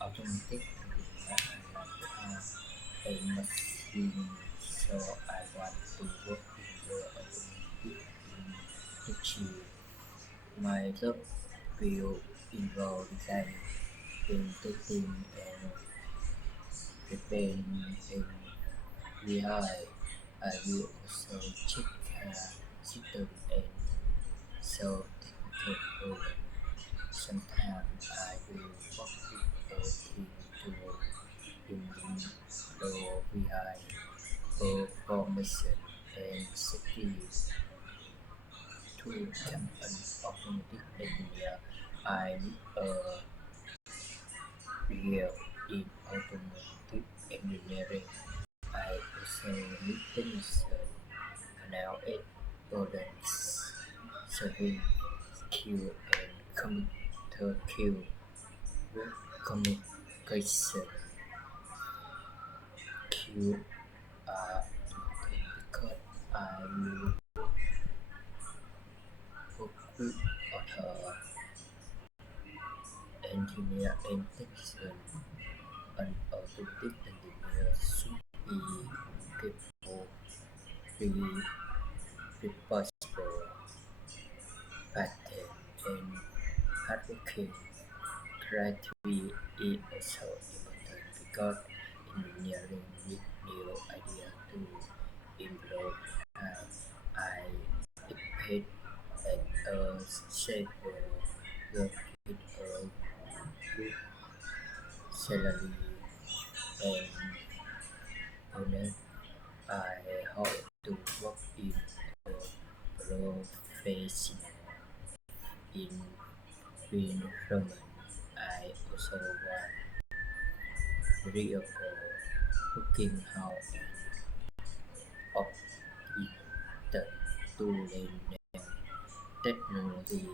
automatic like a machine. So I want to work in the automotive industry. My job will involve design, testing, and preparing in VI. I will also check system and solve technical problems. Sometimes I will work with a team to improve VI performance and safety. To become an automotive engineer, I need a degree in automotive engineering. I also need technician, canal and products, serving skill and computer skill, work communication skill are important because I will work with other engineer and technician. An automotive engineer should be capable, re- responsible, patient, and hardworking. Creativity is also important because engineering needs new ideas to improve life. I expect at a safer work with a good salary and bonus. I hope to work in a professional environment. I also want reliable cooking house and operator to learn new technology